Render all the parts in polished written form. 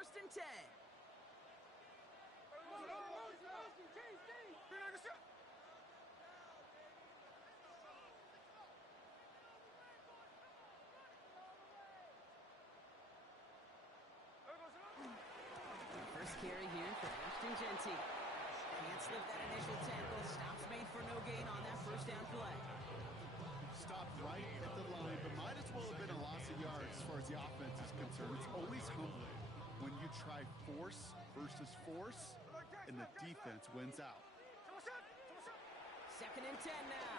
first and 10. First carry here for Ashton Genty. Can't slip that initial tackle. Stops made for no gain on that first down play. Stopped right at the line, but might as well have been a loss of yards as far as the offense is concerned. It's always humbling when you try force versus force, and the defense wins out. Second and 10 now.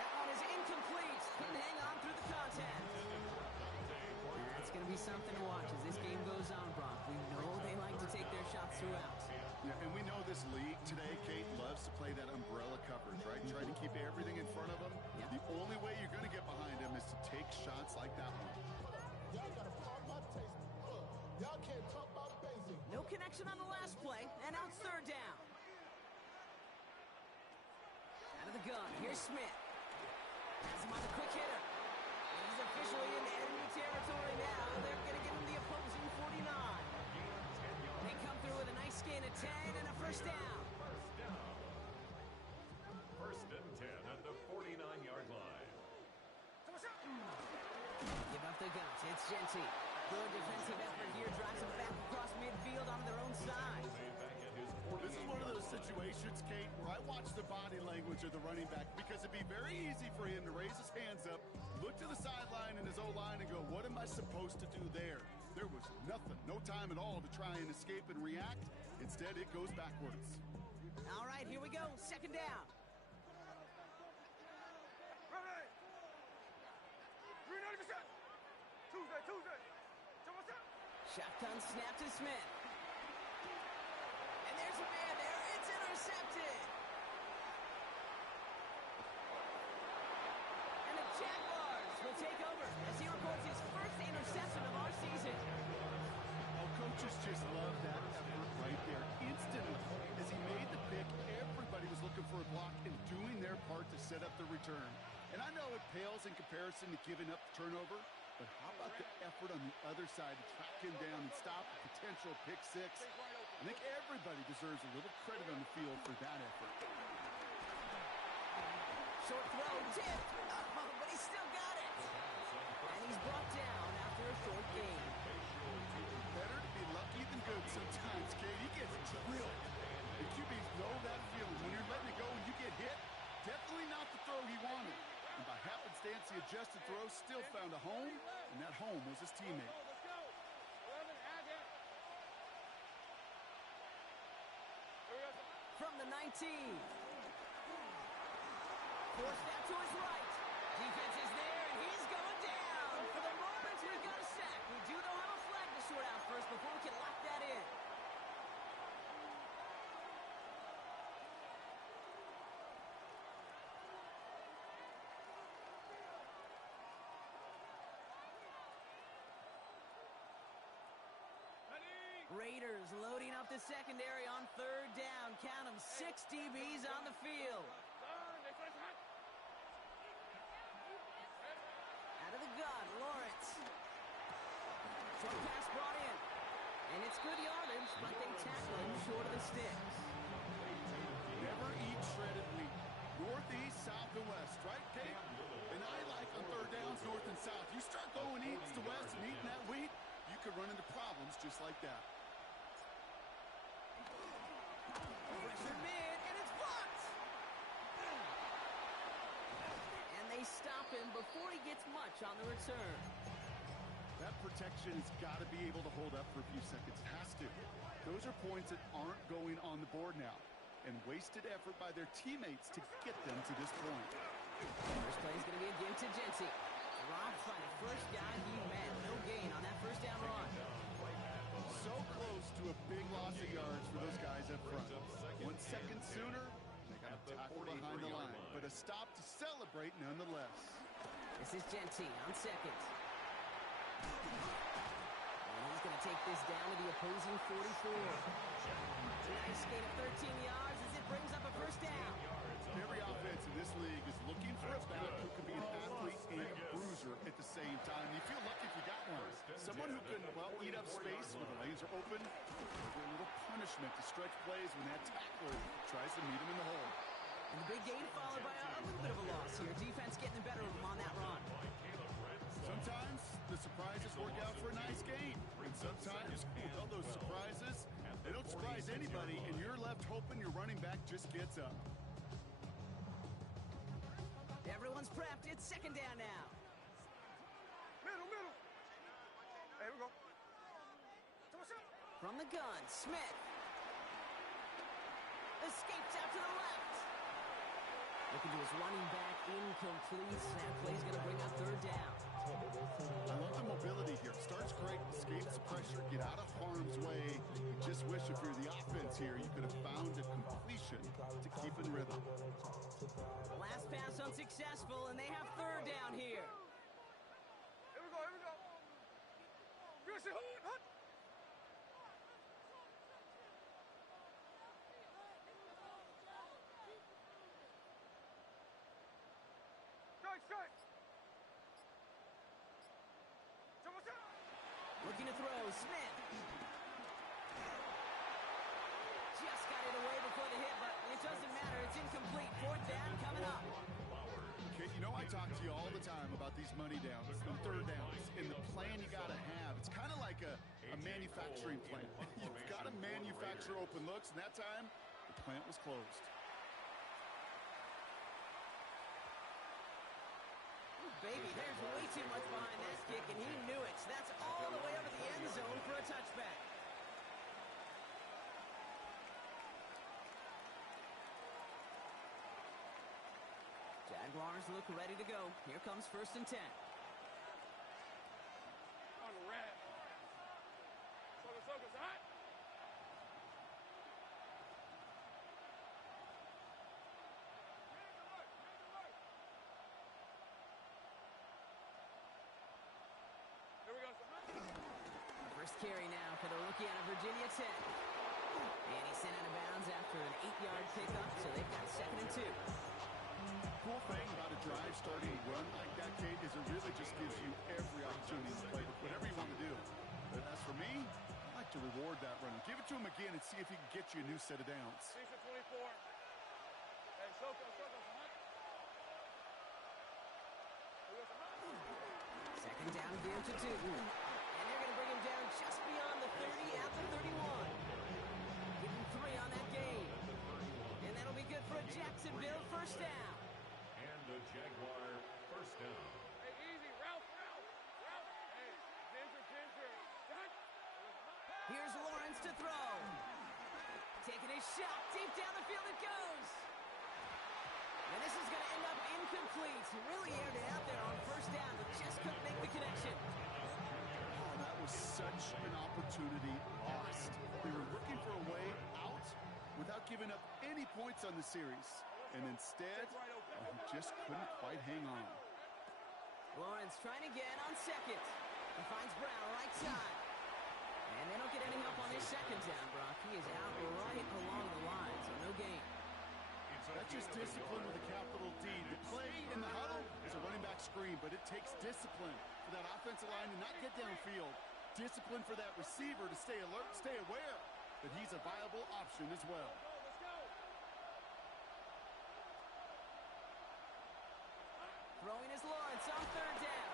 That one is incomplete. Couldn't hang on through the contact. That's going to be something to watch as this game goes on, Brock. We know they like to take their shots throughout. Yeah, and we know this league today, Kate, loves to play that umbrella coverage, right? Try to keep everything in front of them. Yeah. The only way you're going to get behind them is to take shots like that one. Y'all got to pop my taste. Y'all can't talk about basic. No connection on the last play, and now it's third down. Out of the gun, here's Smith. Has him on the quick hitter. He's officially in enemy territory now. They're going to give him the opposing 49. They come through with a nice gain of 10 and a first down. First and 10 at the 49-yard line. Give up the guns. It's Genty. Good defensive effort here. Drives them back across midfield on their own side. This is one of those situations, Kate, where I watch the body language of the running back because it'd be very easy for him to raise his hands up, look to the sideline in his O-line and go, what am I supposed to do there? There was nothing, no time at all to try and escape and react. Instead, it goes backwards. All right, here we go. Second down. Shotgun snap to Smith. And there's a man there. It's intercepted. And the Jaguars will take over as he records his first interception of our season. Oh, coaches just love that effort right there. Instantly, as he made the pick, everybody was looking for a block and doing their part to set up the return. And I know it pales in comparison to giving up the turnover, but how about the effort on the other side to track him down and stop a potential pick six? I think everybody deserves a little credit on the field for that effort. Short throw, tipped. Oh, but he still got it. And he's brought down after a short gain. Better to be lucky than good sometimes, Kate. He gets drilled. The QBs know that feeling. When you're letting it go and you get hit, definitely not the throw he wanted. And by happenstance, the adjusted throw still found a home, and that home was his teammate. From the 19. Forced out to his right. Defense is there, and he's going down. For the moment, we've got a sack. We do, though, have a flag to sort out first before we can lock that in. Raiders loading up the secondary on third down. Count them, 6 DBs on the field. Out of the gun, Lawrence. Short pass brought in. And it's good yardage, but they tackle him short of the sticks. Never eat shredded wheat. Northeast, south, and west, right, Kate? And I like on third downs, north and south. You start going east to west and eating that wheat, you could run into problems just like that. Pressure mid, and it's blocked! And they stop him before he gets much on the return. That protection has got to be able to hold up for a few seconds. It has to. Those are points that aren't going on the board now. And wasted effort by their teammates to get them to this point. First play is going to be a give to Genty. Rob's find the first guy he met. No gain on that first down run. So close to a big loss of yards for those guys up front. 1 second sooner, they got a tackle behind the line. But a stop to celebrate nonetheless. This is Genty on second. And he's going to take this down to the opposing 44. Nice gain of 13 yards as it brings up a first down. Every offense in this league is looking for a back who can be an athlete and a bruiser at the same time. You feel lucky if you got one. Some guys are open. A little punishment to stretch plays when that tackler tries to meet him in the hole. And the big gain followed by a little bit of a loss here. Defense getting the better of them on that run. Sometimes the surprises work out for a nice game. And sometimes, well, those surprises, they don't surprise anybody, and you're left hoping your running back just gets up. Everyone's prepped. It's second down now. Middle. There we go. From the gun, Smith. Escapes out to the left. Looking to his running back, incomplete. That play's going to bring up third down. I love the mobility here. Starts great, escapes the pressure, get out of harm's way. You just wish if you're the offense here, you could have found a completion to keep in rhythm. Last pass unsuccessful, and they have third down here. Here we go. Hut. Strike. Looking to throw, Smith. Just got it away before the hit, but it doesn't matter. It's incomplete. Fourth down coming up. Okay, you know I talk to you all the time about these money downs and third downs and the plan you got to have. It's kind of like a manufacturing plant. You've got to manufacture open looks, and that time the plant was closed. Baby, there's way too much behind that kick, and he knew it. So that's all the way over the end zone for a touchback. Jaguars look ready to go. Here comes 1st and 10. On the red. Soga's hot. First carry now for the rookie out of Virginia Tech. And he's sent out of bounds after an 8-yard pickup, so they've got 2nd and 2. Cool thing about a drive starting run like that, Kate, is it really just gives you every opportunity to play whatever you want to do. But as for me, I like to reward that runner. Give it to him again and see if he can get you a new set of downs. 24. Hey, Soga's hot. Second down again to 2. And they're going to bring him down just beyond the 30 at the 31. Getting 3 on that game. And that'll be good for a Jacksonville first down. And the Jaguar first down. Hey, easy. Ralph. Hey, Ginger. Here's Lawrence to throw. Taking a shot. Deep down the field it goes. And this is going to end up incomplete. Really aired it out there on first down, but just couldn't make the connection. Oh, that was such an opportunity lost. They were looking for a way out without giving up any points on the series. And instead, he just couldn't quite hang on. Lawrence trying again on second. He finds Brown right side. And they don't get any help on his second down, Brock. He is out right along the line, so no gain. That's just discipline with a capital D. The play in the huddle is a running back screen, but it takes discipline for that offensive line to not get downfield. Discipline for that receiver to stay alert, stay aware that he's a viable option as well. Throwing is Lawrence on third down.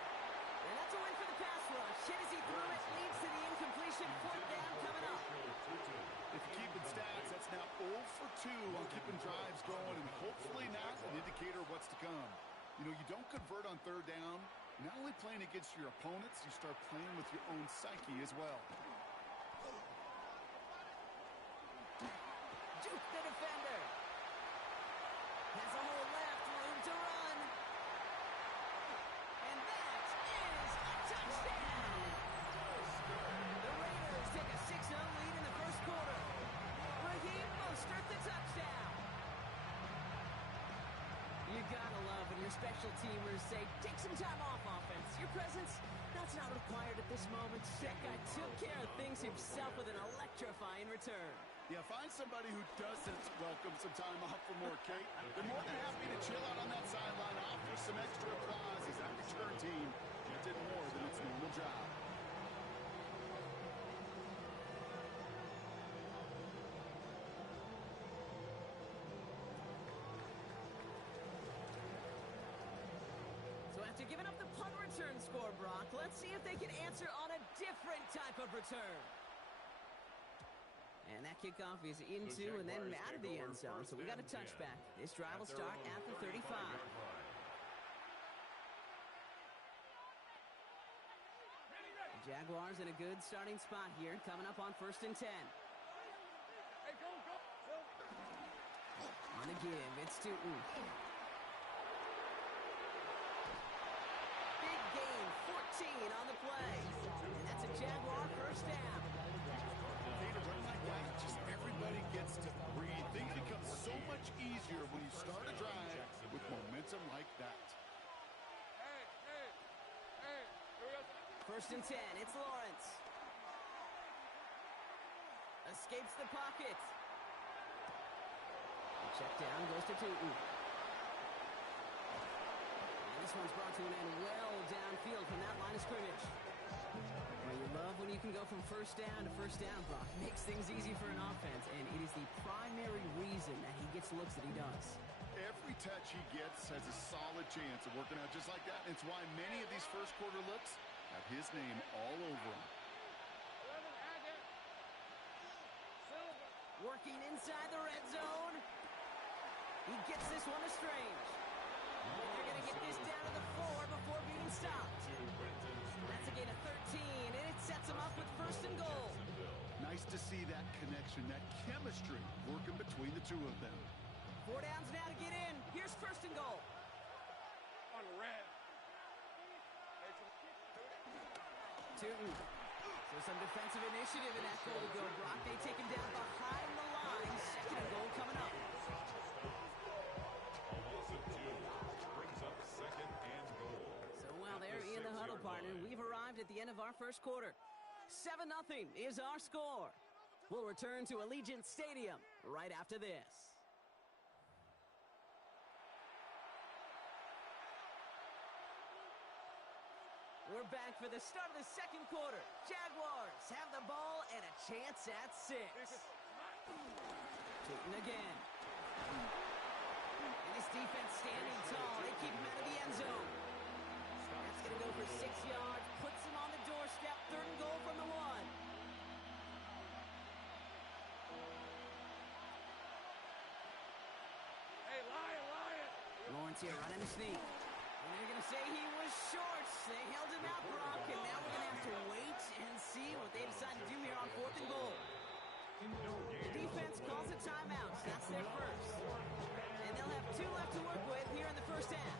And that's a win for the pass rush. Hit as he threw it, leads to the incompletion. Fourth down coming up. If you keep in stats, that's now 0 for 2 on keeping drives going, and hopefully not an indicator of what's to come. You know, you don't convert on third down. Not only playing against your opponents, you start playing with your own psyche as well. Duke the defender. Has a hole left, room to run. And that is a touchdown. The Raiders take a 6-0 lead in the first quarter. Raheem Mostert the touchdown. You gotta love when your special teamers say, take some time off offense. Your presence, that's not required at this moment. That guy took care of things himself with an electrifying return. Yeah, find somebody who doesn't welcome some time off for more, Kate. They're more than happy to chill out on that sideline, offer some extra applause as that return team did more than its normal job. return score, Brock. Let's see if they can answer on a different type of return. And that kickoff is into and then out of the end zone, so we got a touchback. This drive will start at the 35. The Jaguars in a good starting spot here, coming up on 1st and 10. On the give, it's Tootin. Big gain, 14 on the play. And that's a Jaguar first down. Just everybody gets to breathe. Things become so much easier when you start a drive with momentum like that. 1st and 10, it's Lawrence. Escapes the pocket. Check down, goes to Tootin. And this one's brought to an end well downfield from that line of scrimmage. Well, you love when you can go from first down to first down, Brock. Makes things easy for an offense, and it is the primary reason that he gets looks that he does. Every touch he gets has a solid chance of working out just like that. It's why many of these first quarter looks have his name all over them. Working inside the red zone. He gets this one to Strange. And they're going to get this down to the 4 before being stopped. That's a gain of 13, and it sets him up with 1st and goal. Nice to see that connection, that chemistry working between the two of them. 4 downs now to get in. Here's 1st and goal. On red. Tootin. So some defensive initiative in that goal to go, Brock. They take him down behind the line. 2nd and goal coming up. So while they're in the huddle, partner, we've arrived at the end of our first quarter. 7-0 is our score. We'll return to Allegiant Stadium right after this. We're back for the start of the 2nd quarter. Jaguars have the ball and a chance at 6. Tootin again. And this defense standing tall. They keep him out of the end zone. That's going to go for 6 yards. Puts him on the doorstep. 3rd and goal from the 1. Hey, Lion! Lawrence here running a sneak. And they're going to say he was short. They held him out, Brock, and now we're going to have to wait and see what they decide to do here on 4th and goal. The defense calls a timeout. That's their first. And they'll have 2 left to work with here in the first half.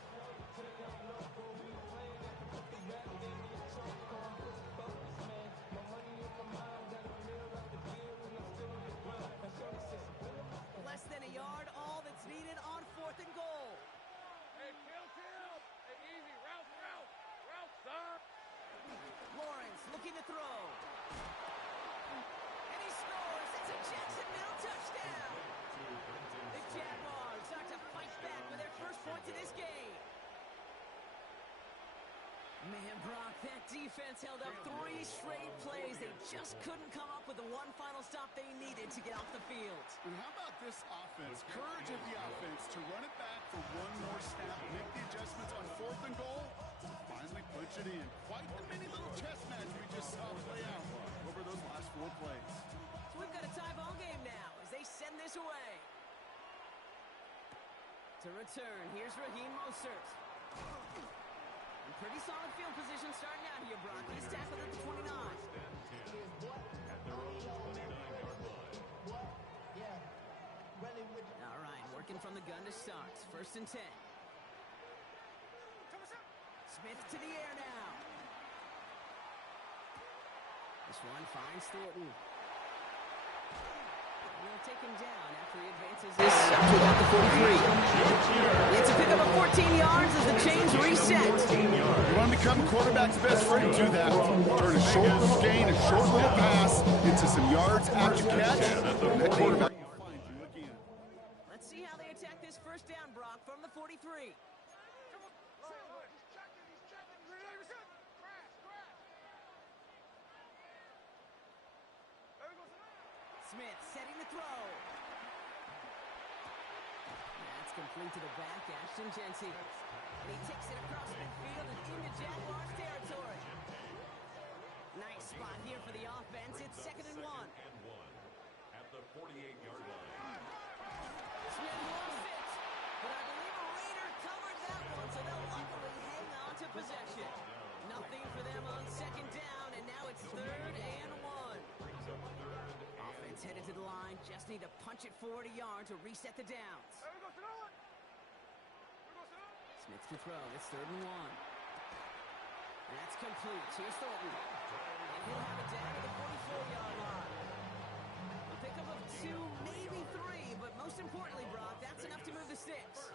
Less than a yard, all that's needed on 4th and goal. Hey, kill! Hey, easy, route, stop! Lawrence looking to throw. And he scores. It's a Jacksonville touchdown. The Jaguars start to fight back with their first points of this game. Man, Brock, that defense held up 3 straight plays. They just couldn't come up with the one final stop they needed to get off the field. And how about this offense? Courage of the offense to run it back for one more snap, make the adjustments on 4th and goal, finally punch it in. Quite the mini little chess match we just saw play out over those last 4 plays. So we've got a tie ball game now as they send this away. To return, here's Raheem Mostert. Pretty solid field position starting out here, Brock. He's tackled at the 29. All right, working from the gun to start. 1st and 10. Smith to the air now. This one finds Thornton. We'll take him down after he advances this up to about the 43. It's a pickup of 14 yards as the chains reset. You want to become quarterback's best friend, do that. Turn a short little gain, a short little pass into some yards after catch. And that quarterback will find you again. Let's see how they attack this first down, Brock, from the 43. Smith setting the throw. That's complete to the back, Ashton Genty. And he takes it across midfield and into Jaguars territory. Nice spot here for the offense. It's 2nd and 1. At the 48-yard line. Smith lost it, but I believe a Raider covered that one, so they'll luckily hang on to possession. Nothing for them on 2nd down, and now it's 3rd and 1. Offense headed to the line, just need to punch it forward a yard to reset the downs. Smith to throw, it's 3rd and 1. That's complete, here's Thornton. And he'll have it down to the 44-yard line. A pickup of 2, maybe 3, but most importantly, Brock, that's enough to move the sticks.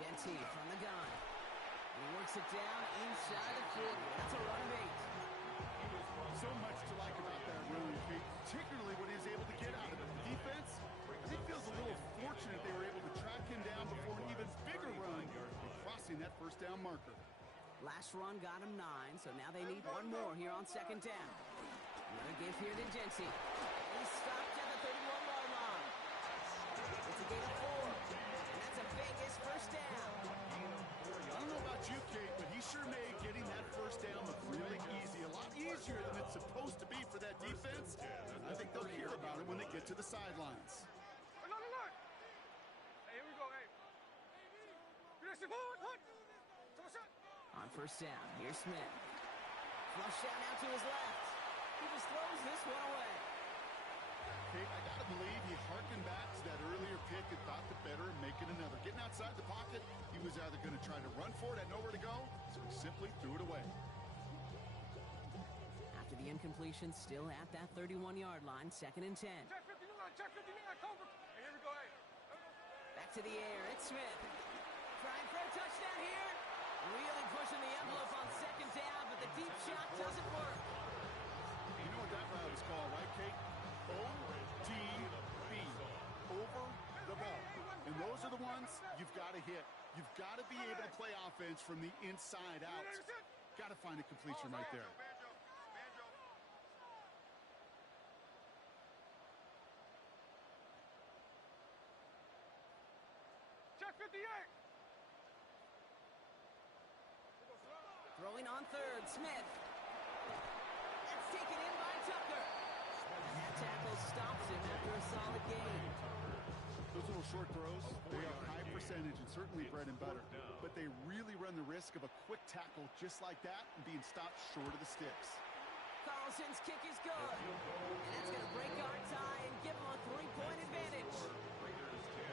Genty from the gun. And he works it down inside the 40. That's a run of 8. So much to like about that run, Pete, particularly when he was able to get out of it. The defense, I think, feels a little fortunate they were able to track him down before an even bigger run and crossing that 1st down marker. Last run got him 9, so now they need one more here on 2nd down. Another give here to Genty. He's stopped at the 31-yard line. It's a gain of 4, and that's a Vegas 1st down. I don't know about you, Kate, but he sure made getting that 1st down look really easy. A lot easier than it's supposed to be for that defense. I think they'll hear about it when they get to the sidelines. Look. Hey, here we go, hey. On 1st down, here's Smith. Flush down now to his left. He just throws this one away. Kate, I gotta believe he harkened back to that earlier pick and thought the better of making another. Getting outside the pocket, he was either going to try to run for it, had nowhere to go, so he simply threw it away. After the incompletion, still at that 31-yard line, 2nd and 10. Check 59, Cobra. Hey, here we go, hey. Back to the air, it's Smith. Trying for a touchdown here. Really pushing the envelope on 2nd down, but the deep shot doesn't work. You know what that route is called, right, Kate? OTB. Over the ball. And those are the ones you've got to hit. You've got to be able to play offense from the inside out. Got to find a completion right there. Check 58. Throwing on 3rd, Smith. That's taken in by Tucker. And that tackle stops him after a solid gain. Those little short throws, they are high percentage and certainly bread and butter. But they really run the risk of a quick tackle just like that and being stopped short of the sticks. Carlson's kick is good. And that's going to break our tie and give him a 3-point advantage.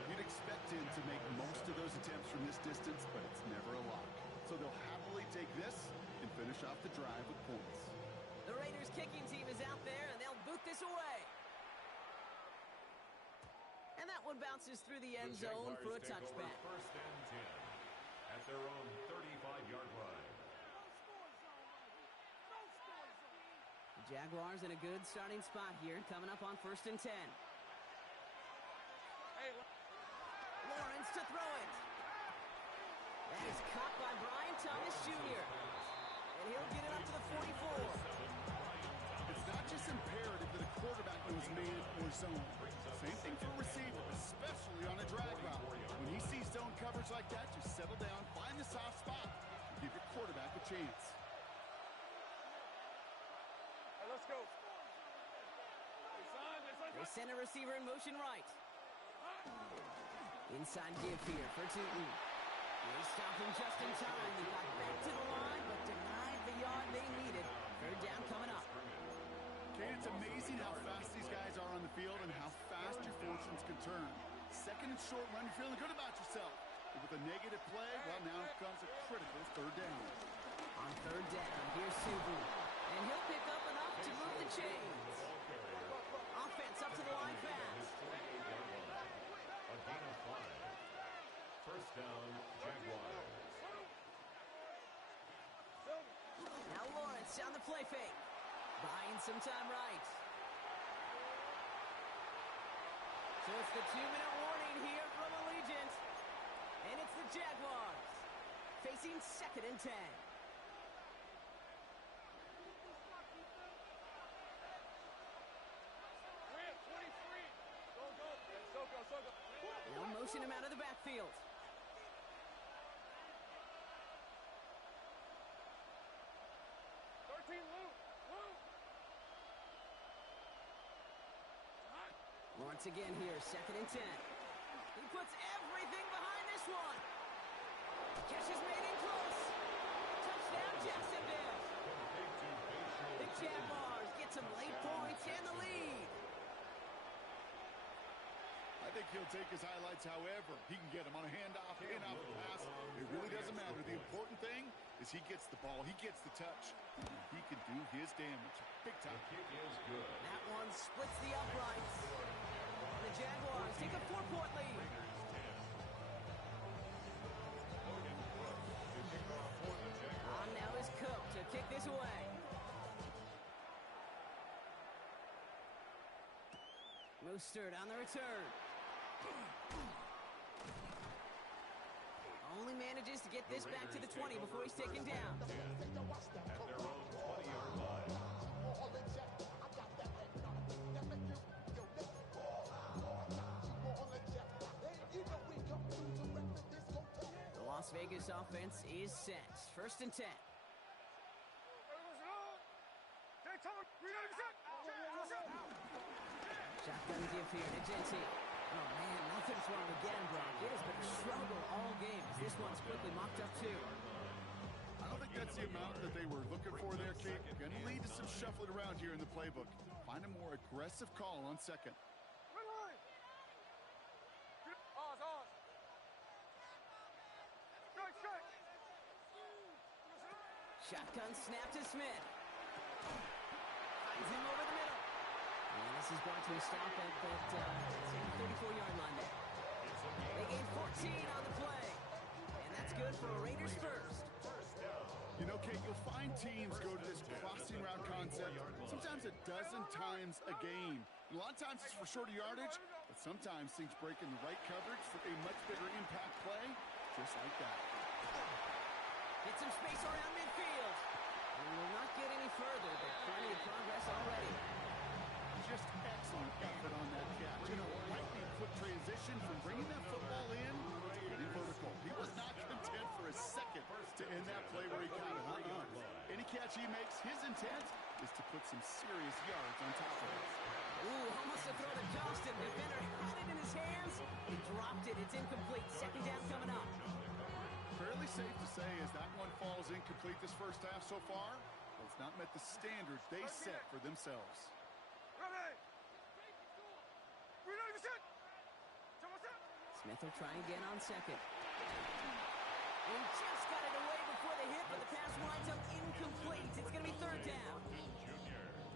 You'd expect him to make most of those attempts from this distance, but it's never a lock. So they'll happily take this and finish off the drive with points. The Raiders kicking team is out there, and they'll boot this away. And that one bounces through the end zone for a touchback. 1st and 10 at their own 35-yard line. The Jaguars in a good starting spot here, coming up on 1st and 10. Hey, Lawrence to throw it. That is caught by Brian Thomas Jr. And he'll get it up to the 44. It's not just imperative that a quarterback knows man or zone. Same thing for a receiver, especially on a drag route. When he sees zone coverage like that, just settle down, find the soft spot, and give your quarterback a chance. hey, let's go. Hey, son, They send a receiver in motion right. Inside give here for Tootin. They stop him just in time. He got back to the line, but denied the yard they needed. 3rd down coming up. Kate, it's amazing how fast these guys are on the field and how fast your fortunes can turn. 2nd and short run, you're feeling good about yourself. But with a negative play, well, now comes a critical 3rd down. On 3rd down, here's Subu. And he'll pick up enough to move the chains. Offense up to the line fast. A gain of 5. 1st down, Jaguars. Now Lawrence on the play fake. Buying some time right. So it's the 2-minute warning here from Allegiant. And it's the Jaguars facing 2nd and 10. We're at 23. Go. motion him out of the backfield. Once again here, 2nd and 10. He puts everything behind this one. Catch is made in close. Touchdown, Jacksonville. The Jaguars get some late points and the lead. I think he'll take his highlights however he can get them on a handoff, in-off pass. It really doesn't matter. The important thing is he gets the ball, he gets the touch. He can do his damage. Big time. The kick is good. That one splits the uprights. The Jaguars take a 4-point lead. On now is Cook to kick this away. Mostert on the return. Only manages to get this back to the 20 before he's taken down. At their own 20-yard line. The Las Vegas offense is set. 1st and 10. Shotgun give here to Genty. Oh, man, nothing's wrong again, Brock. It has been a struggle all game as this one's quickly mocked up, too. I don't think that's the amount that they were looking for there, Kate. Going to lead to some shuffling around here in the playbook. Find a more aggressive call on 2nd. Shotgun snap to Smith. Finds him over the middle. And this is brought to a stop at that 34-yard line there. They gain 14 on the play. And that's good for a Raiders first. You know, Kate, you'll find teams go to this crossing route concept sometimes a dozen times a game. A lot of times it's for shorter yardage, but sometimes things break in the right coverage for a much bigger impact play, just like that. Get some space around midfield. And will not get any further, but plenty of progress already. Just excellent effort on that catch. You know, lightning quick transition from bringing that football in to getting vertical. He was not content for a second to end that play where he got it. Any catch he makes, his intent is to put some serious yards on top of it. Ooh, almost a throw to Johnston. Defender had it in his hands. He dropped it. It's incomplete. 2nd down coming up. Fairly safe to say as that one falls incomplete this first half so far, it's not met the standards they set for themselves. Smith will try again on 2nd. And he just got it away before the hit, but the pass winds up incomplete. It's going to be 3rd down.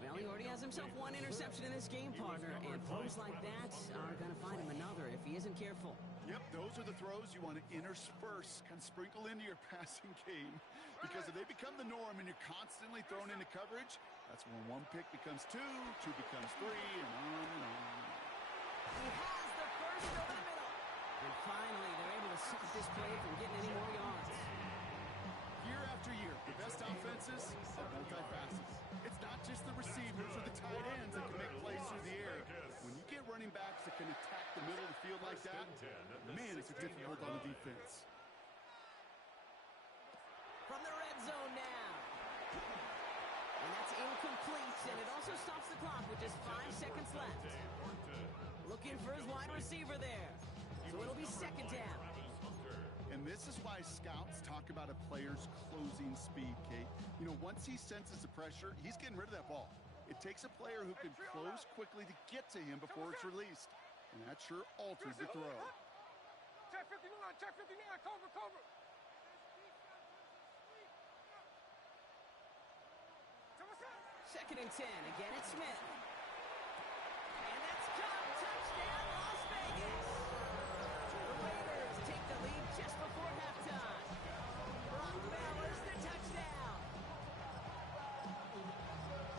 Well, he already has himself one interception in this game, partner, and throws like that are going to find him another if he isn't careful. Yep, those are the throws you want to intersperse, kind of sprinkle into your passing game. Because if they become the norm and you're constantly thrown into coverage, that's when one pick becomes 2 becomes 3, and on and on. He has the first over the middle. And finally, they're able to stop this play from getting any more yards. Year after year, the best offenses are multifaceted. It's not just the receivers or the tight ends that can make plays through the air. When you get running backs that can attack the middle of the field like that, man, it's a difficult on the defense. From the red zone now. And that's incomplete, and it also stops the clock with just 5 seconds left. Looking for his wide receiver there. So it'll be 2nd down. And this is why scouts talk about a player's closing speed, Kate. You know, once he senses the pressure, he's getting rid of that ball. It takes a player who can close quickly to get to him before it's released. And that sure alters the throw. Check 59, cover. 2nd and 10. Again, it's Smith. And that's caught. Touchdown, Las Vegas. The Raiders take the lead just before halftime. Brock Bowers, the touchdown.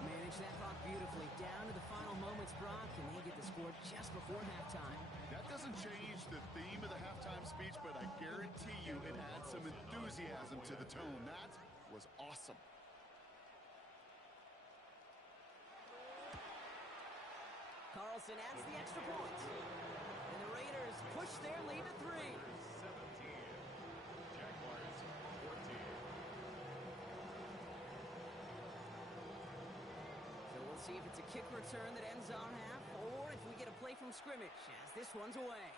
Manage that clock beautifully. Down to the final moments, Brock, and they get the score just before halftime. That doesn't change the theme of the halftime speech, but I guarantee you it adds some enthusiasm to the tone. That was awesome. Carlson adds the extra point. And the Raiders Raiders push their lead to 3. 17. Jaguars 14. So we'll see if it's a kick return that ends our half, or if we get a play from scrimmage, as this one's away.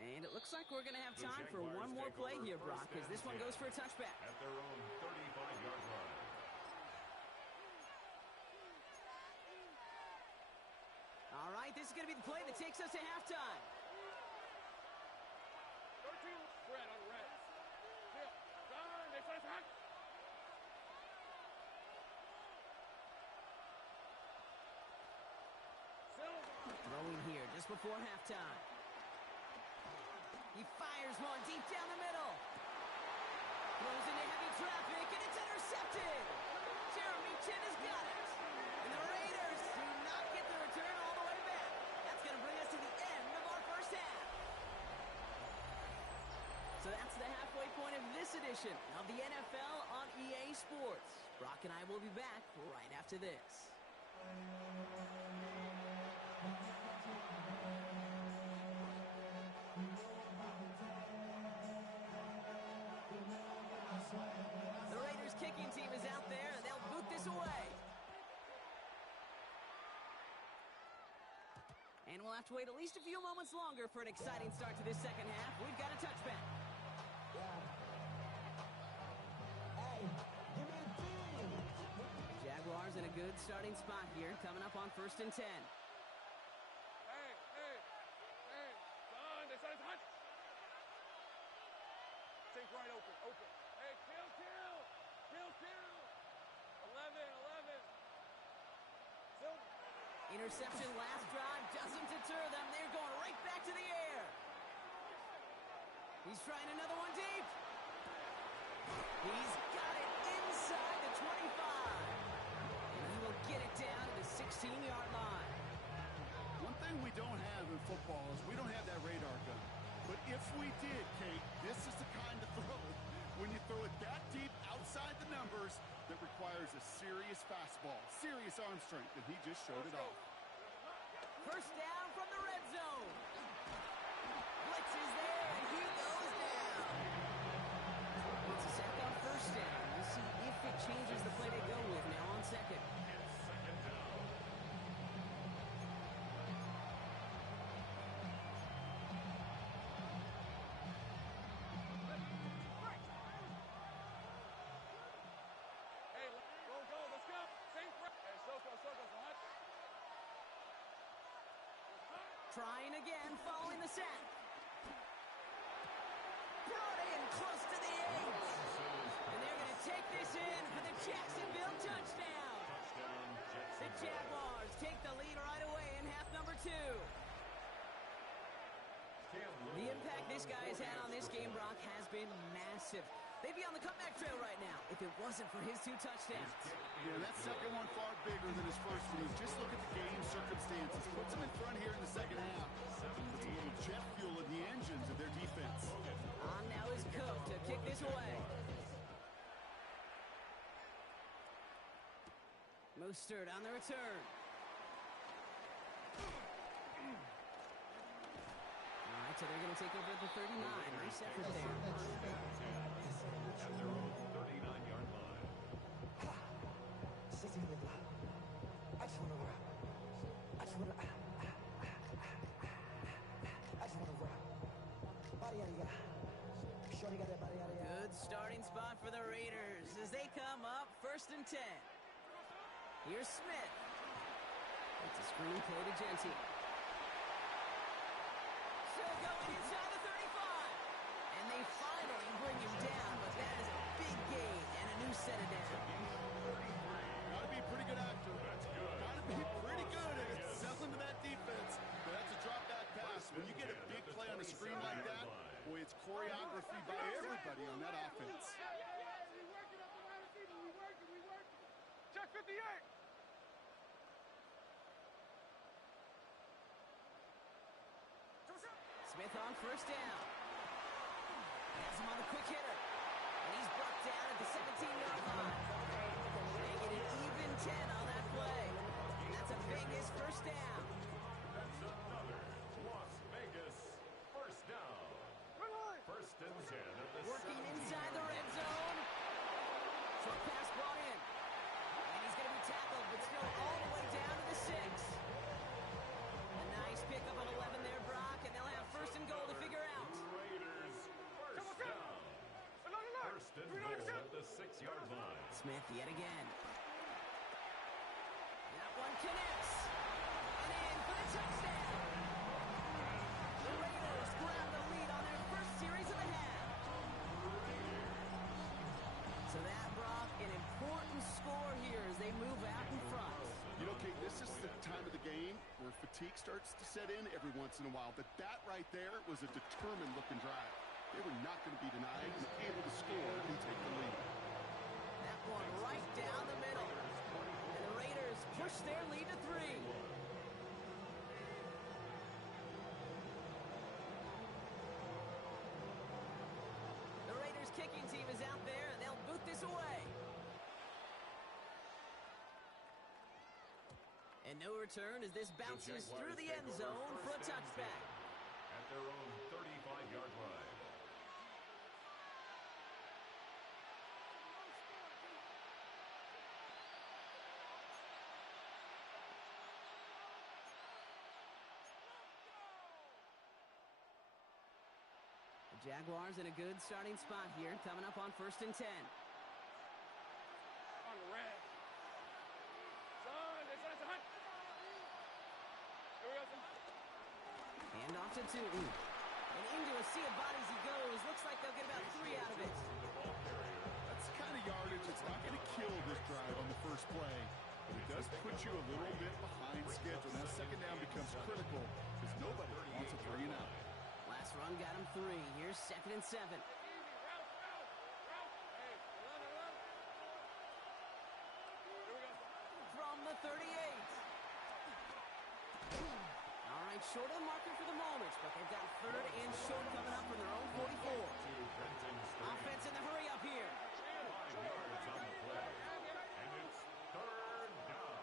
And it looks like we're going to have time for one more play here, Brock, as this one goes for a touchback. At their own 35-yard line. All right, this is going to be the play that takes us to halftime. 13. Fred on the right. Still. Down. They try to hot. Throwing here just before halftime. He fires one deep down the middle. Throws into heavy traffic, and it's intercepted. Jeremy Chin has got it. And the Raiders do not get the return all the way back. That's going to bring us to the end of our first half. So that's the halfway point of this edition of the NFL on EA Sports. Brock and I will be back right after this. The Raiders kicking team is out there, and they'll boot this away. And we'll have to wait at least a few moments longer for an exciting start to this second half. We've got a touchback. Jaguars in a good starting spot here, coming up on 1st and 10. Hey. Down. They try to hot. Take right open. Hey, kill. 11. Silver. Interception last drive doesn't deter them. They're going right back to the air. He's trying another one deep. He's got it inside the 25. And he will get it down to the 16-yard line. One thing we don't have in football is we don't have that radar gun. But if we did, Kate, this is the kind of throw, when you throw it that deep outside the numbers, that requires a serious fastball, serious arm strength, and he just showed it off. First down from the red zone. Blitz is there, and he goes down. It's a sack on first down. We'll see if it changes the play they go with now on second. Second down. Hey, go. Let's go. Same threat. Hey, Soko, hot. Trying again, following the sack. Brought in close to the 8. And they're going to take this in for the Jacksonville touchdown. The Jaguars take the lead right away in half number 2. The impact this guy has had on this game, Brock, has been massive. They'd be on the comeback trail right now if it wasn't for his 2 touchdowns. Yeah, that second one far bigger than his first one. Just look at the game circumstances. Puts them in front here in the second half. Puts a little jet fuel in the engines of their defense. On now is Cook to kick this away. Mostert on the return. All right, so they're going to take over at the 39. Nice effort there. At their own 39-yard line. Good starting spot for the Raiders as they come up 1st and 10. Here's Smith. It's a screen play to Gentile. Still going inside the 35. And they finally bring him down, but that is a big gain and a new set of downs. Gotta be a pretty good actor. Gotta be pretty good at selling to that defense. But that's a drop back pass. When you get a big play on a screen like that, boy, it's choreography by everybody on that offense. We working up the wide receiver. We working. Check 58. Smith on first down. Has him on the quick hitter. And he's brought down at the 17-yard line. Making it even 10 on that play. And that's a Vegas first down. That's another 20. again. That one connects. And in for the touchdown. The Raiders grab the lead on their first series of the half. So that brought an important score here as they move out in front. You know, Kate, this is the time of the game where fatigue starts to set in every once in a while. But that right there was a determined-looking drive. They were not going to be denied and able to score and take the lead. That one right down the middle. And the Raiders push their lead to 3. The Raiders kicking team is out there, and they'll boot this away. And no return as this bounces through the end zone for a touchback. At their own 35-yard line. The Jaguars in a good starting spot here, coming up on 1st and 10. On the red. Son, it's a hunt. Here we go, son. Hand off to Tootin. And into a sea of bodies he goes. Looks like they'll get about 3 out of it. That's the kind of yardage that's not going to kill this drive on the first play. But it does put you a little bit behind schedule. Now second down becomes critical because nobody wants a 3 and out. Last run got him 3. Here's 2nd and 7. Easy, route. Hey, 11. Here we go. From the 38. All right, short of the marker for the moment, but they've got 3rd and short coming up from their own 44. Offense in the hurry up here. 5 yards on the play. And it's 3rd down.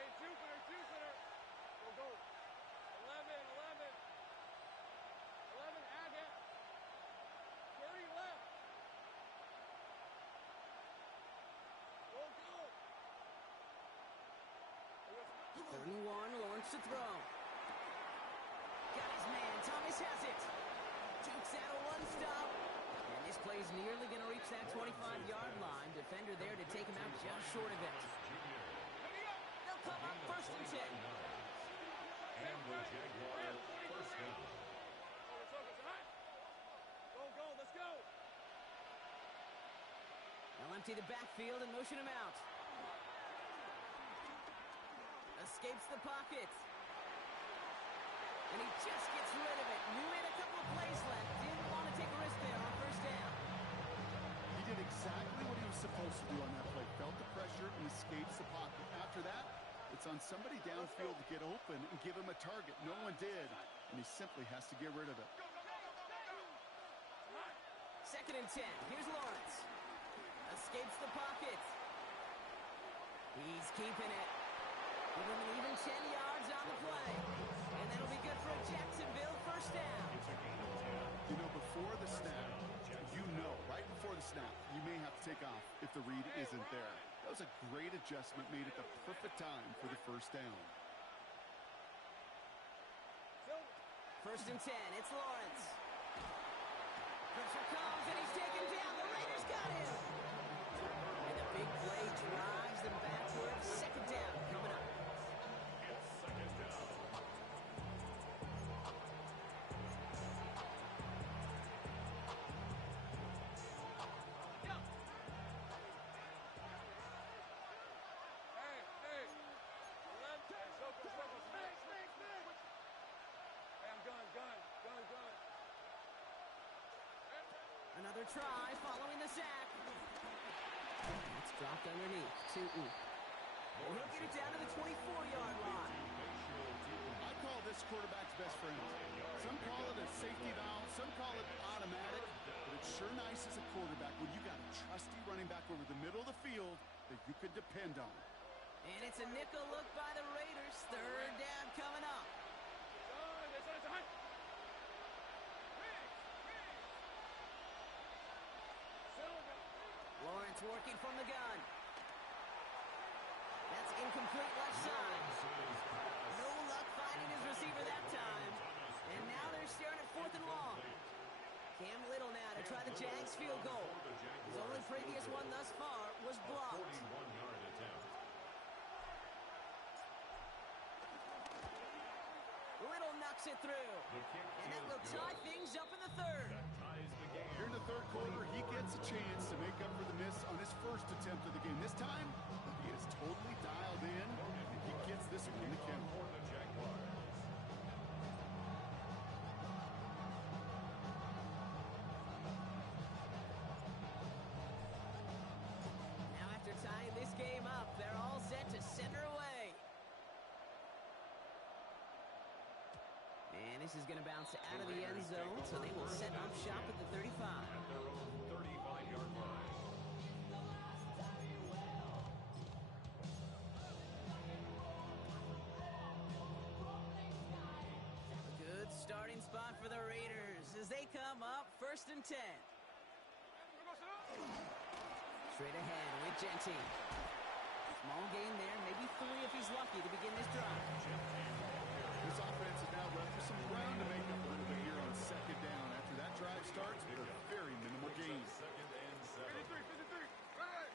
Hey, two-footer. Go. 11. 11, add it. 30 left. Go. 3rd and 1, Lawrence to throw. Got his man, Thomas has it. Takes out a one-stop. And this play's nearly going to reach that 25-yard line. Defender there to take him out just short of it. They'll come up 1st and 10. And the Jaguars 1st down. Go, let's go. They'll empty the backfield and motion him out. Escapes the pocket. And he just gets rid of it. Knew he had a couple of plays left. Didn't want to take a risk there on 1st down. He did exactly what he was supposed to do on that play. Felt the pressure and escapes the pocket. After that, it's on somebody downfield to get open and give him a target. No one did, and he simply has to get rid of it. 2nd and 10. Here's Lawrence. Escapes the pocket. He's keeping it. Give him an even 10 yards on the play. And that'll be good for a Jacksonville 1st down. You know, before the snap, right before the snap, you may have to take off if the read isn't there. That was a great adjustment made at the perfect time for the 1st down. 1st and 10. It's Lawrence. Pressure comes, and he's taken down. The Raiders got him. And the big play drives them backwards. 2nd down coming up. It's 2nd down. Hey. 11. Hey, circle. Hey, I'm gun. Another try following the sack. That's dropped underneath. Tootin. And he'll get it down to the 24-yard line. I call this quarterback's best friend. Some call it a safety valve, some call it automatic, but it's sure nice as a quarterback when you got a trusty running back over the middle of the field that you can depend on. And it's a nickel look by the Raiders. 3rd down coming up. It's a hunt. Lawrence working from the gun. That's incomplete left side. No luck finding his receiver that time. And now they're staring at 4th and long. Cam Little now to try the Jags field goal. His only previous one thus far was blocked. 41-yard attempt. Little knocks it through. And that will tie things up in the third. That ties the game. Here in the third quarter, he gets a chance to make up for the miss on his first attempt of the game. This time, he is totally dialed in, and he gets this one in the count. For the Jaguars. Now after tying this game up, they're all set to center away. And this is going to bounce out of the end zone, so they will set up shop at the 35. At their own 35-yard line. A good starting spot for the Raiders as they come up 1st and 10. Straight ahead with Genty. Small gain there, maybe 3 if he's lucky to begin this drive. This offense is now left with some ground to make up a little bit here on 2nd down. After that drive starts with a very minimal gain. 2nd and 7. 53, right.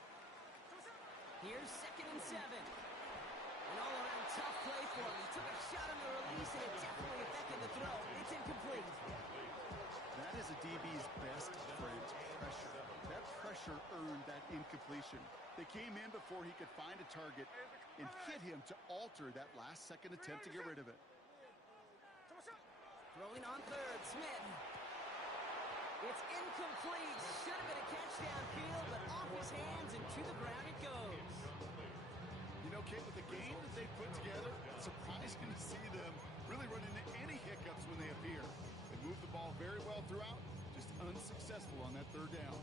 Here's 2nd and 7. An all-around tough play for him. He took a shot on the release, and it definitely affected the throw. It's incomplete. That is a DB's best friend, pressure. That pressure earned that incompletion. They came in before he could find a target and hit him to alter that last-second attempt to get rid of it. Throwing on 3rd, Smith. It's incomplete. Should have been a catch downfield, but off his hands and to the ground it goes. You know, Kate, with the game that they put together, it's surprising to see them really run into any hiccups when they appear. They move the ball very well throughout, just unsuccessful on that 3rd down.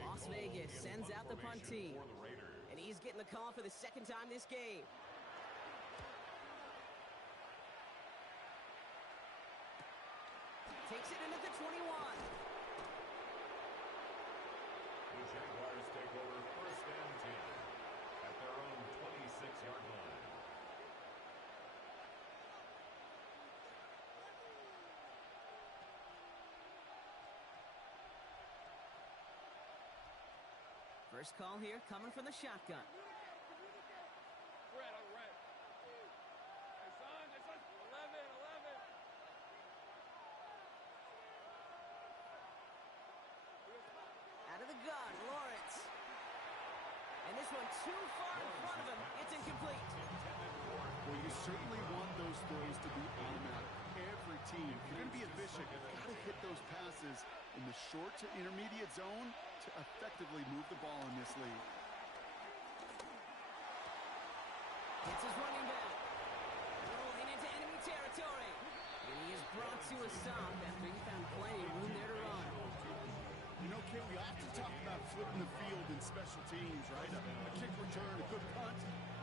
Las Vegas sends out the punt team. For the Raiders. And he's getting the call for the 2nd time this game. Takes it in at the 21. The Jaguars take over 1st and 10 at their own 26-yard line. First call here coming from the shotgun. Red, on red. Hey, son, 11. Out of the gun, Lawrence. And this one too far in front of him. It's incomplete. Well, you certainly want those throws to be automatic. Every team, if you're going to be efficient, you've got to hit those passes in the short to intermediate zone to effectively move the ball in this league. It's his running back. Rolling into enemy territory. And he is brought to a stop after he found plenty of room there to run. You know, Kate, we often talk about flipping the field in special teams, right? A kick return, a good punt.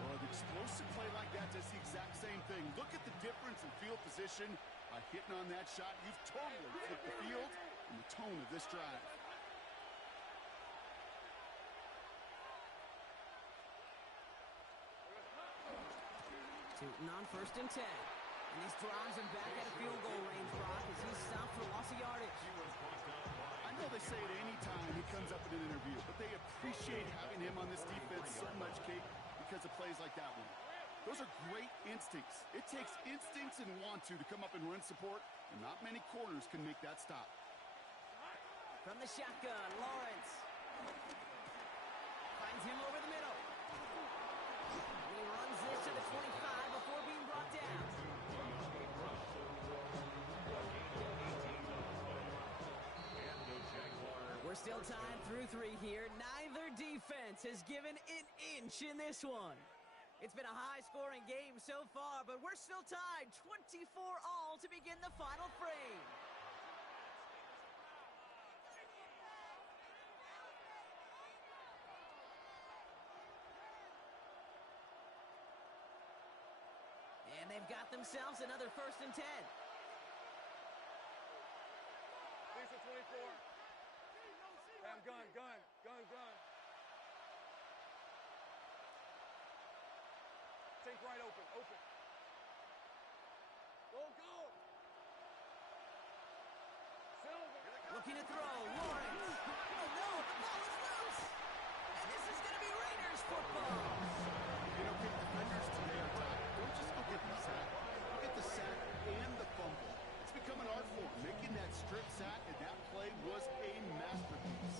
Well, an explosive play like that does the exact same thing. Look at the difference in field position by hitting on that shot. You've totally flipped the field and the tone of this drive. Tootin on 1st and 10. And this drives him back at a field goal range, Brock, as he's stopped for loss of yardage. I know they say it any time he comes up in an interview, but they appreciate having him on this defense so much, Kate, because of plays like that one. Those are great instincts. It takes instincts and want to come up and run support, and not many corners can make that stop. From the shotgun, Lawrence. Finds him over the middle. And he runs this to the 25 before being brought down. We're still tied through 3 here. Neither defense has given an inch in this one. It's been a high-scoring game so far, but we're still tied 24-all to begin the final frame. And they've got themselves another 1st and 10. Lisa, 24. Bam, gun. Take right open. Go Looking to throw, Lawrence. Oh no, the ball is loose. And this is going to be Raiders football. You know, Kate, defenders today are taught, don't just go get the sack. Go get the sack and the fumble. It's become an art form. Making that strip sack, and that play was a masterpiece.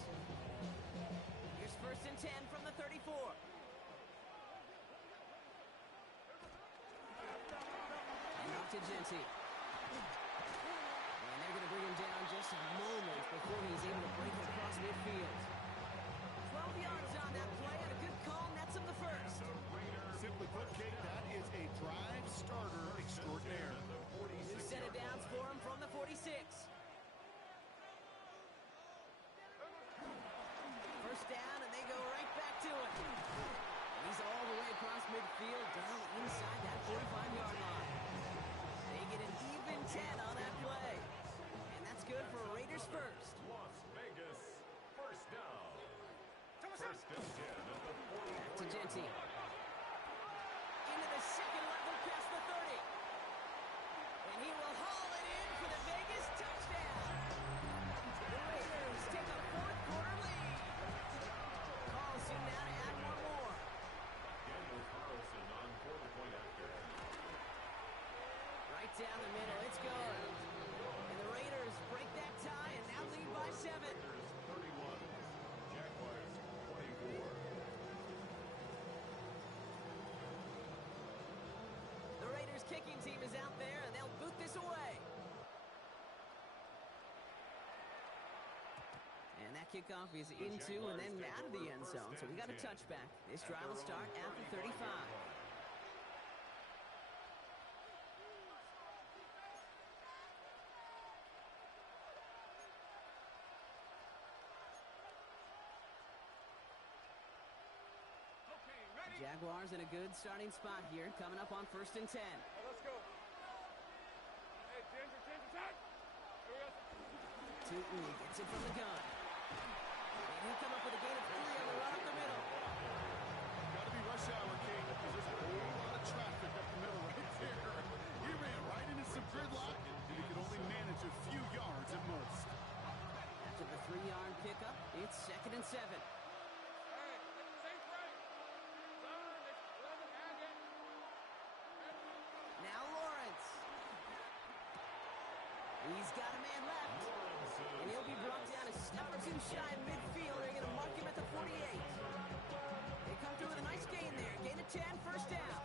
Here's 1st and 10 from the 34. And off to Genty. And they're going to bring him down just a moment before he's able to break it across midfield. 12 yards on that play, and a good call nets him the first. Simply put, Kate, that is a drive starter extraordinaire. New set of downs for him from the 46. First down, and they go right back to it. And he's all the way across midfield, down inside that 45-yard line. They get an even 10 on that play. And that's good for Raiders first. Las Vegas, first down. First and 10 at the 40. Back to Genty. Into the second level past the 30. And he will haul it in for the Vegas touchdown. The Raiders take a fourth-quarter lead. Calls soon now to add one more. Daniel Carlson on for the point after. Right down the middle, it's good. And the Raiders break that tie and now lead by 7. Raiders 31, Jaguars 24. The Raiders kicking team is out there, and they'll boot this away. And that kickoff is into and then out of the end zone, so we got a touchback. This drive will start after 35. Jaguars in a good starting spot here, coming up on 1st and 10. Let's go. Hey, Ginger, attack. Here we go. Tootin gets it from the gun. And he'll come up with a gain of 3 on the run up the middle. Got to be rush hour, King, because there's a whole lot of traffic up the middle right there. He ran right into some gridlock, and he could only manage a few yards at most. After the 3-yard pickup, it's 2nd and 7. Hey, safe right. Zone, it's 11, and it. Now Lawrence. He's got a man left. And he'll be brought down a step or 2 shy of midfield. They're going to mark him at the 48. They come through with a nice gain there. Gain of 10, first down.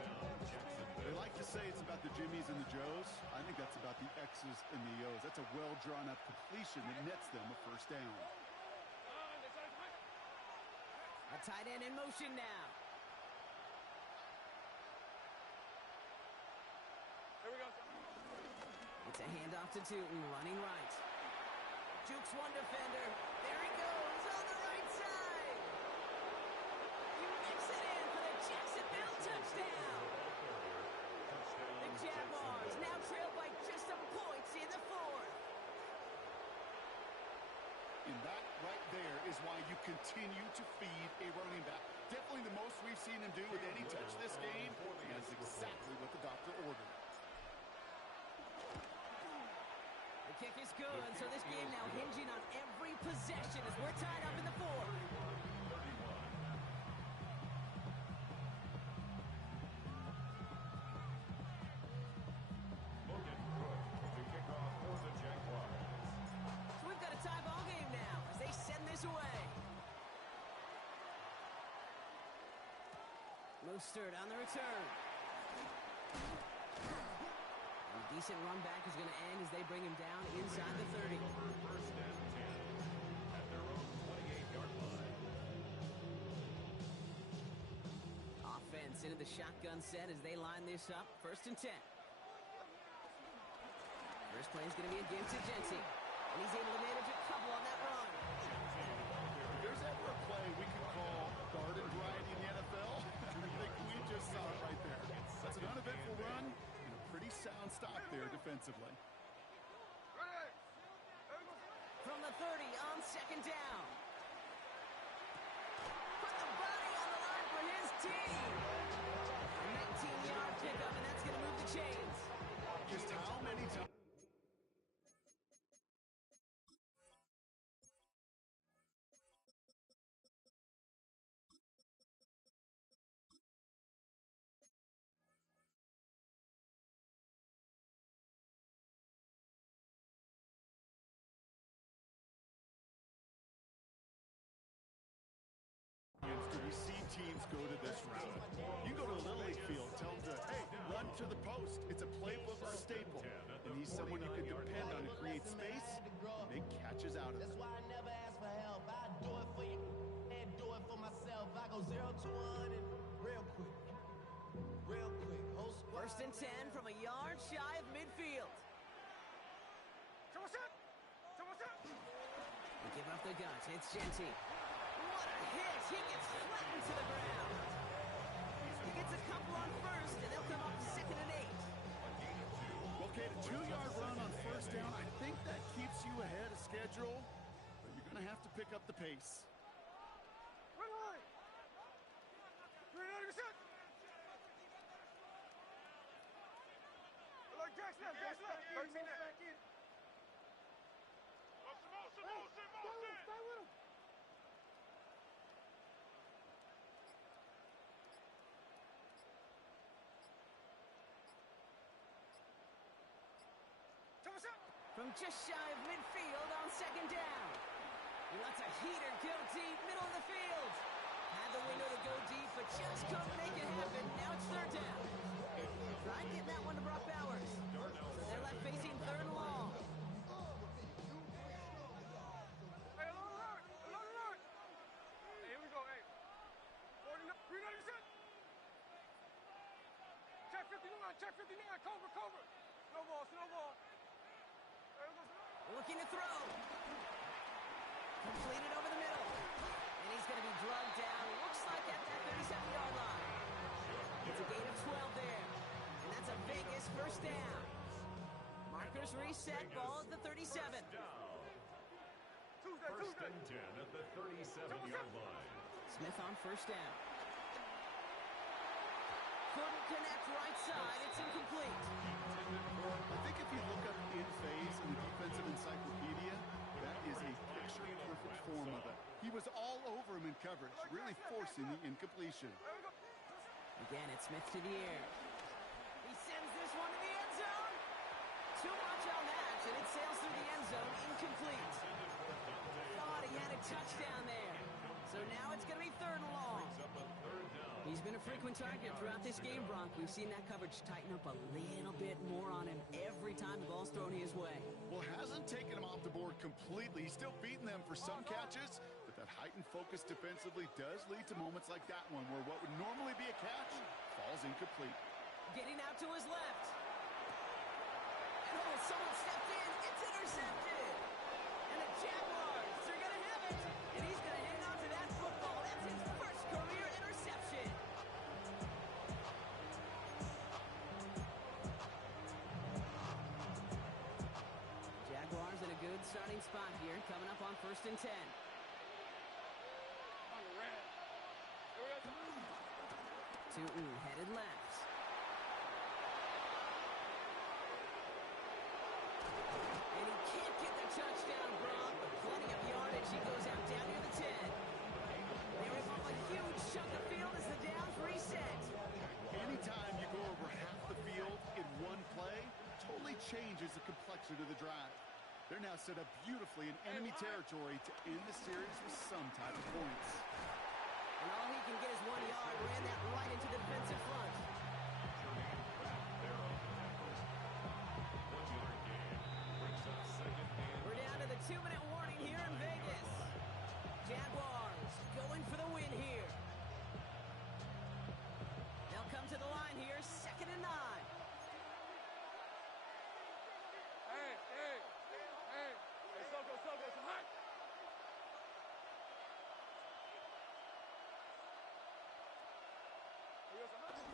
They like to say it's about the Jimmies and the Joes. I think that's about the X's and the O's. That's a well-drawn-up completion that nets them a first down. A tight end in motion now. Here we go. It's a handoff to Tootin, running right. Jukes one defender. There he goes on the right side. You mix it in for the Jacksonville touchdown. The Jaguars now trail by just a point in the 4th. And that right there is why you continue to feed a running back. Definitely the most we've seen him do with any touch this game. And that's exactly what the doctor ordered. The kick is good, so this game now hinging on every possession as we're tied up in the 4th. Logan Cook to kick off for the Jaguars. So we've got a tie ball game now as they send this away. Mostert on the return. A decent run back is going to end as they bring him down inside the 30. First and 10 at their own 28-yard line. Offense into the shotgun set as they line this up. 1st and 10. First play is going to be a give to Genty. And he's able to manage a couple on that run. If there's ever a play we could call garden variety in the NFL, I think we just saw it right there. That's an uneventful run and a pretty sound stop there defensively. From the 30 on 2nd down. Put the body on the line for his team. A 19-yard pickup, and that's going to move the chains. Just how see teams go to this route. You go to a Little League field, tell them to, hey, run to the post. It's a playbook staple. And he's someone you can depend on to create space and make catches out of it. That's why I never ask for help. I do it for you and do it for myself. I go 0 to 100 real quick. Real quick. Whole squad. First and 10 from a yard shy of midfield. They give up the guts. It's Genty. What a hit! He gets flattened to the ground. He gets a couple on first, and they'll come up second and 8. Okay, a 2-yard run on first down. I think that keeps you ahead of schedule, but you're going to have to pick up the pace. From just shy of midfield on second down. He lets a heater go deep, middle of the field. Had the window to go deep, but just couldn't make it happen. Now it's third down. Tried getting that one to Brock Bowers. So they're left facing third and long. Hey, alert! Hey, here we go, hey. 390%. Check 59, Cobra. Snowball. Looking to throw. Completed over the middle. And he's going to be drugged down. Looks like at that 37-yard line. It's a gain of 12 there. And that's a Vegas first down. Markers reset. Ball at the 37. First and 10 at the 37-yard line. Smith on first down. Couldn't connect right side. It's incomplete. I think if you look up in phase in the defensive encyclopedia, that is a picture-perfect form of it. He was all over him in coverage, really forcing the incompletion. Again, it's Smith to the air. He sends this one to the end zone. Too much on that, and it sails through the end zone, incomplete. Thought he had a touchdown there. So now it's going to be third and long. He's been a frequent target throughout this game, Bronk. We've seen that coverage tighten up a little bit more on him every time the ball's thrown his way. Well, hasn't taken him off the board completely. He's still beating them for some catches, but that heightened focus defensively does lead to moments like that one where what would normally be a catch falls incomplete. Getting out to his left. And oh, someone stepped in. It's intercepted. And the Jaguars, they're going to have it. And he's going to hang on to that football. That's his first career interception. Jaguars in a good starting spot here, coming up on first and 10. Tootin headed left. And he can't get the touchdown, Bron, but plenty of yardage. He goes out down near the 10. They rip off a huge chunk of field as the downs reset. Anytime you go over half the field in one play, totally changes the complexion of the drive. They're now set up beautifully in enemy territory to end the series with some type of points. And all he can get is 1 yard. Ran that right into the defensive front. We're down to the 2-minute warning here in Vegas. Jaguars going for the win here. They'll come to the line here, 2nd and 9. Hey, Soko, it's hot.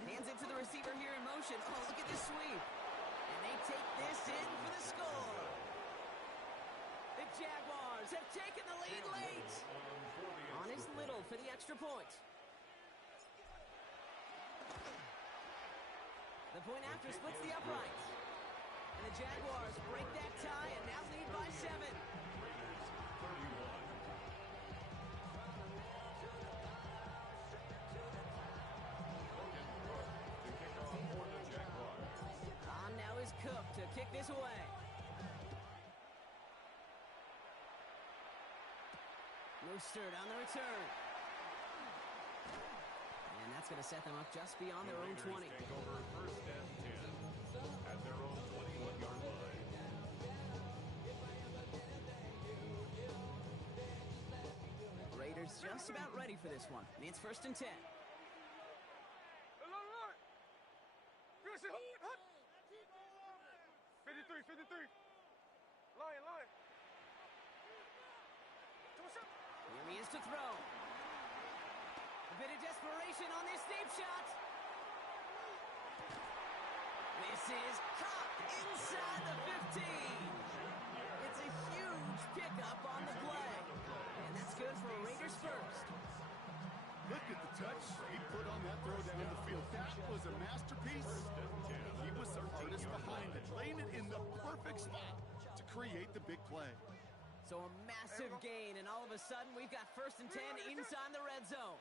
Hands it to the receiver here in motion. Oh, look at this sweep. And they take this in for the score. The Jaguars have taken the lead late. On is Little for the extra point. The point after splits the uprights. And the Jaguars break that tie and now lead by 7. On now is Cook to kick this away. Mostert on the return. that's going to set them up just beyond their own 20. Take over first and 10 at their own 21-yard line. Raiders just about ready for this one. It's first and 10. Finish it. 53. Lion. Here he is to throw. A bit of desperation on this deep shot. This is caught inside the 15. It's a huge pickup on the play. And that's good for Raiders first. Look at the touch he put on that throw down the field. That was a masterpiece. He was the artist behind it, laying it in the perfect spot to create the big play. So a massive gain, and all of a sudden we've got first and 10 inside the red zone.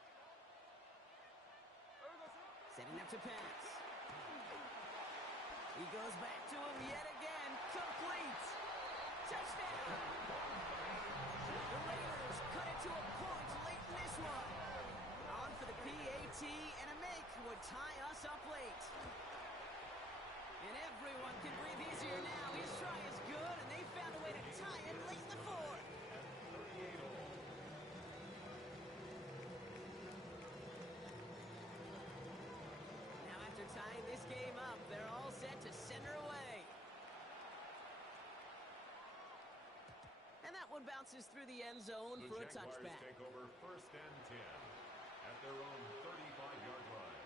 Setting up to pass. He goes back to him yet again. Complete. Touchdown. The Raiders cut it to a point late in this one. On for the PAT, and a make would tie us up late. And everyone can breathe easier now. His try is good, and they found a way to tie it late in the fourth. Now after tying this game up, they're all set to center away. And that one bounces through the end zone for a touchback. Take over first and 10 at their own 35-yard line.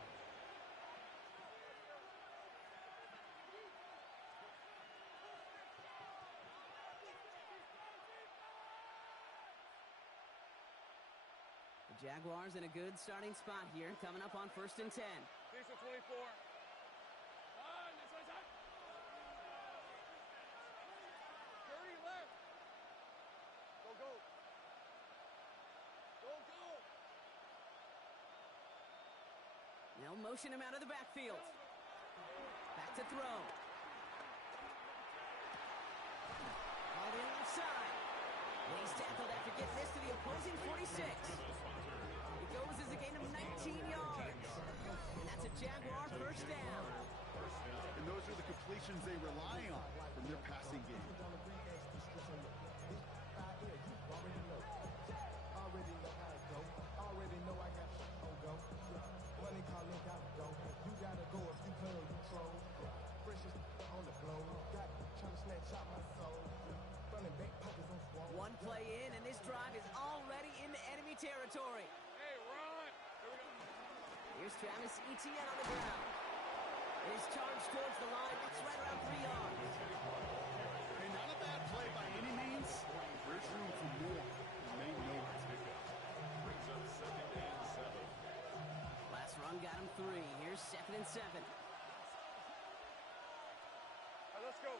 The Jaguars in a good starting spot here, coming up on first and 10. Finish at 24. They'll motion him out of the backfield. Back to throw. All in left side. And he's tackled after getting this to the opposing 46. It goes as a gain of 19 yards. And that's a Jaguar first down. And those are the completions they rely on from their passing game. Already know I got on go. Money calling, gotta go. You gotta go if you play or you troll. Precious on the blow. Got trying to snatch out my soul. Running back pockets on swole. One play in, and this drive is already into enemy territory. Hey, run! Here we go. Here's Travis Etienne on the ground. His charge towards the line. It's right around 3 yards. And not a bad play by any means. There's room for more. They know it. Brings up second and 7. Last run got him 3. Here's second and 7. All right, let's go.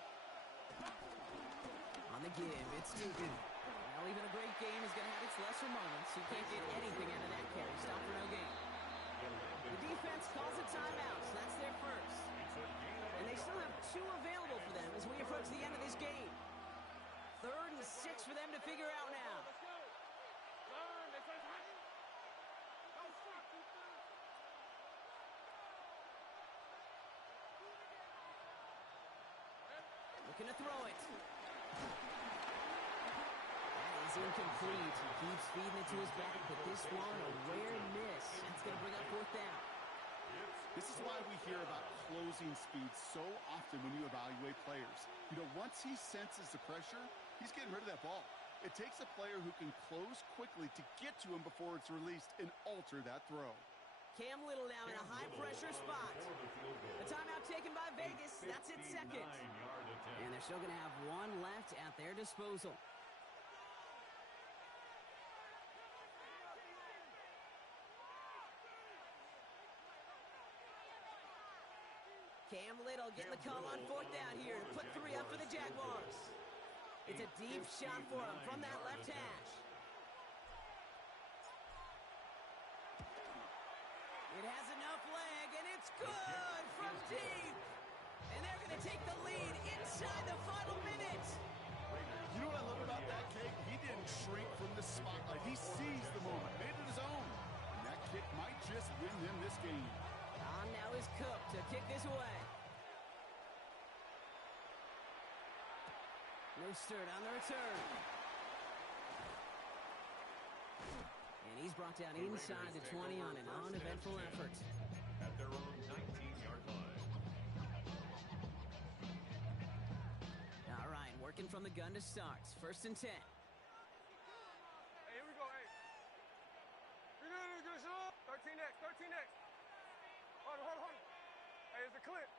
On the give, it's Newton. Well, even a great game is going to have its lesser moments. You can't get anything out of that carry. Stop for no gain. The defense calls a timeout, so that's their first. And they still have 2 available for them as we approach the end of this game. 3rd and 6 for them to figure out now. Let's go. Learn. They say hot. Oh, fuck. Looking to throw it. That is incomplete. He keeps feeding it to his back, but this one, a rare miss. That's going to bring up 4th down. This is why we hear about closing speed so often when you evaluate players. You know, once he senses the pressure, he's getting rid of that ball. It takes a player who can close quickly to get to him before it's released and alter that throw. Cam Little now in a high-pressure spot. The timeout taken by Vegas. That's its second. And they're still going to have 1 left at their disposal. Cam Little getting the call on 4th down here to put 3 up for the Jaguars. It's a deep shot for him from that left hash. It has enough leg, and it's good from deep. And they're going to take the lead inside the final minute. You know what I love about that kick? He didn't shrink from the spotlight. He seized the moment, made it his own. And that kick might just win them this game. plays away. Mostert on the return. And he's brought down inside the 20 on an uneventful effort. At their own 19-yard line. All right, working from the gun to start. 1st and 10. Hey, here we go, hey. You're good, show. 13 next. Hold on. Hey, it's a clip.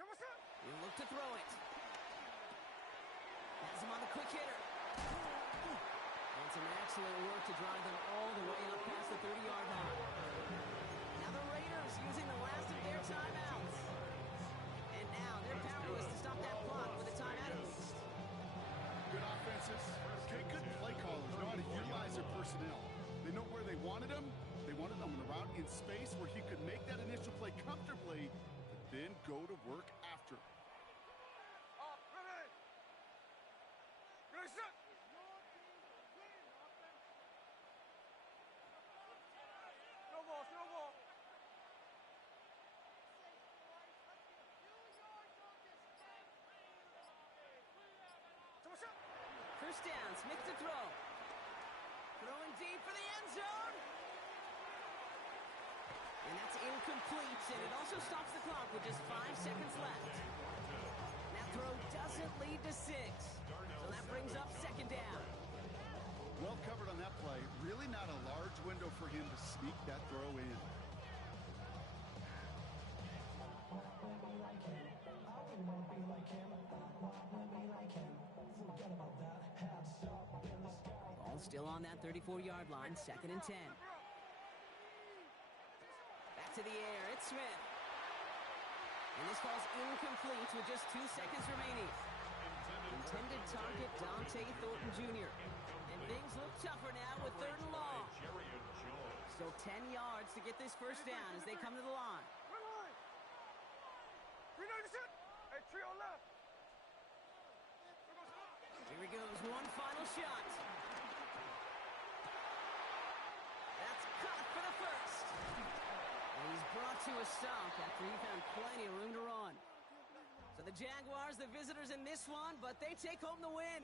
So what's up? He'll look to throw it. Has him on the quick hitter. And some excellent work to drive them all the way up past the 30-yard line. Now the Raiders using the last of their timeouts. And now they're powerless to stop that clock with a timeout at least. Good offenses. Okay, good play callers know how to utilize their personnel. They know where they wanted him. They wanted him on a route in space where he could make that initial play comfortably, but then go to work after. Ready. Good shot. Snowball. First down, Smith to throw. Throwing deep for the end zone. And that's incomplete, and it also stops the clock with just 5 seconds left. That throw doesn't lead to 6. So that brings up 2nd down. Well covered on that play. Really not a large window for him to sneak that throw in. Ball still on that 34-yard line, 2nd and 10. Back to the air, it's Smith. And this falls incomplete with just 2 seconds remaining. Intended target, Dante Thornton Jr. And things look tougher now with 3rd and long. Still 10 yards to get this first down as they come to the line. Hey, trio left. Here he goes, one final shot. That's caught for the first. And he's brought to a stop after he found plenty of room to run. So the Jaguars, the visitors in this one, but they take home the win.